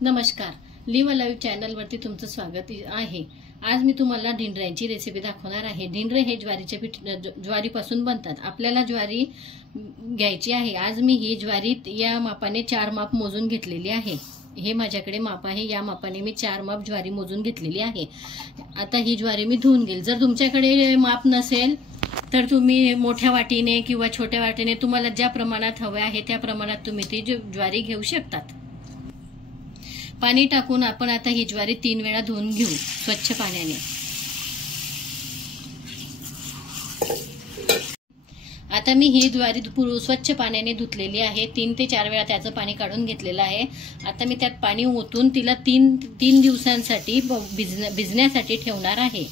नमस्कार, leave live चॅनलवरती तुमचं स्वागत आहे। आज मी तुम्हाला ढिंडऱ्यांची रेसिपी दाखवणार आहे। ढिंडरे हे ज्वारीपासून बनतात। आपल्याला ज्वारी घ्यायची आहे। आज मी ही ज्वारी या मापाने 4 माप मोजून घेतलेली आहे। हे माझ्याकडे माप आहे, या मापाने मी 4 माप ज्वारी मोजून घेतलेली आहे। आता ही ज्वारी मी धुवून घेईल। जर तुमच्याकडे माप नसेल तर तुम्ही मोठ्या वाटीने किंवा छोट्या वाटीने तुम्हाला ज्या प्रमाणात हवे आहे त्या प्रमाणात तुम्ही ती ज्वारी घेऊ शकतात। पाणी टाकून आपण आता ही ज्वारी 3 वेळा धुवून घेऊ स्वच्छ पाण्याने। आता मी ही ज्वारी स्वच्छ पाण्याने धुतलेली आहे। 3 ते 4 वेळा त्याचं पाणी काढून घेतलेलं आहे। आता मी त्यात पाणी ओतून तिला 3 दिवसांसाठी भिजण्यासाठी ठेवणार आहे।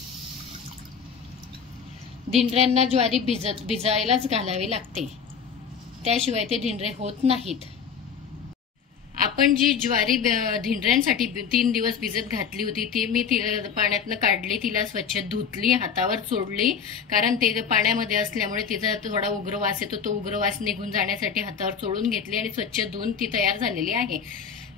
ढिंडऱ्यांना ज्वारी भिजायलाच घालावी लागते, त्याशिवाय ते ढिंडरे होत नाहीत। आपण जी ज्वारी ढिंडऱ्यांसाठी 3 दिवस भिजत घातली होती ती मी तिला पाण्यातनं काढली, तिला स्वच्छ धुतली, हातावर चोळली, कारण ते पाण्यामध्ये असल्यामुळे तिचा थोडा उग्र वास येतो। तो उग्र वास निघून जाण्यासाठी हातावर चोळून घेतली आणि स्वच्छ धुवून ती तयार झालेली आहे।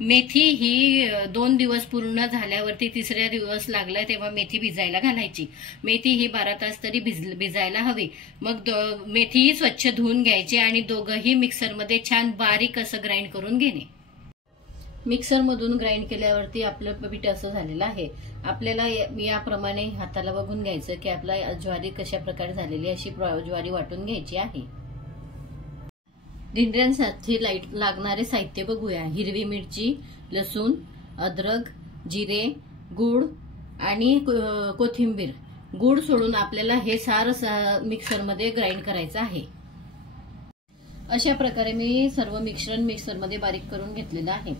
मेथी ही 2 दिवस पूर्ण झाल्यावरती 3ऱ्या दिवस लागला तेव्हा मेथी भिजायला घालायची। मेथी ही 12 तास तरी भिजायला हवी। मग मेथी स्वच्छ धुवून घ्यायची आणि दोघंही मिक्सरमध्ये छान बारीक असं ग्राइंड करून घेणे। मिक्सर मधून ग्राइंड केल्यावरती आपलं पीठ असं झालेलं आहे। आपल्याला याप्रमाणे हाताला बघून घ्यायचं की आपला ज्वारी कशा प्रकारे झालेली, अशी ज्वारी वाटून घ्यायची आहे। ढिंडऱ्यांसाठी लागणारे साहित्य बघूया। हिरवी मिरची, लसूण, अद्रक, जिरे, गूळ आणि कोथिंबीर। गूळ सोडून आपल्याला हे सारं मिक्सरमध्ये ग्राइंड करायचं आहे। अशा प्रकारे मी सर्व मिश्रण मिक्सरमध्ये बारीक करून घेतलेलं आहे।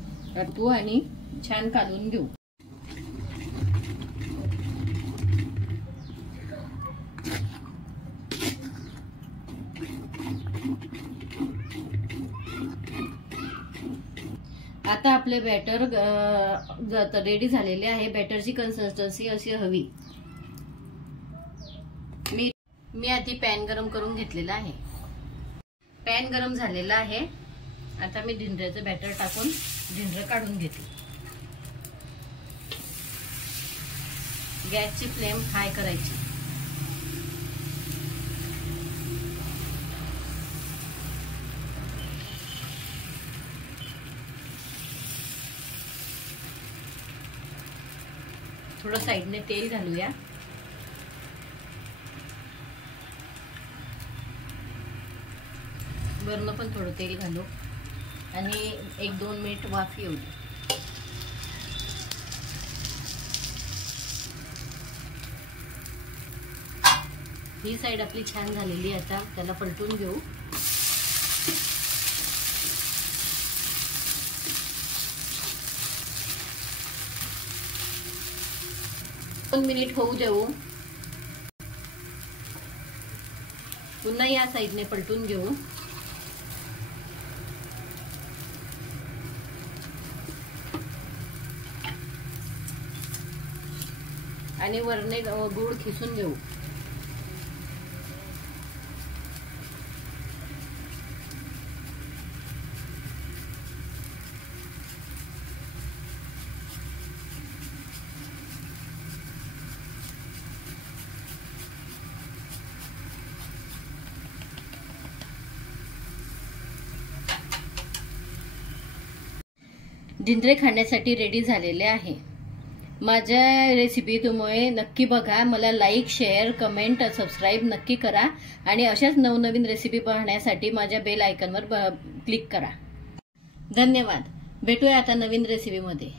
आणि छान कालून घेऊ। आता आपले बॅटर रेडी झालेले आहे। बॅटरची कन्सिस्टन्सी अशी हवी। मी आधी पॅन गरम करून घेतलेला आहे। पॅन गरम झालेला आहे। आता मी ढिंडऱ्याचं बॅटर टाकून ढिंडरं काढून घेते। गॅसची फ्लेम हाय करायची। थोडं साइडने तेल घालूया। वरनं पण थोडं तेल घालू आणि 1-2 मिनिट वाफ येऊ दे। ही साइड आपली छान झालेली आहे। आता त्याला पलटून घेऊ। दोन मिनिट होऊ देऊ। पुन्हा या साइडने पलटून घेऊ। आणि वरने गूळ खिसून घेऊ। ढिंडरे खाण्यासाठी रेडी झालेले आहे। माझ्या रेसिपी तुम्ही नक्की बघा। मला लाईक, शेअर, कमेंट, सबस्क्राईब नक्की करा आणि अशाच नवनवीन रेसिपी पाहण्यासाठी माझ्या बेल आयकॉनवर क्लिक करा। धन्यवाद। भेटूया आता नवीन रेसिपीमध्ये।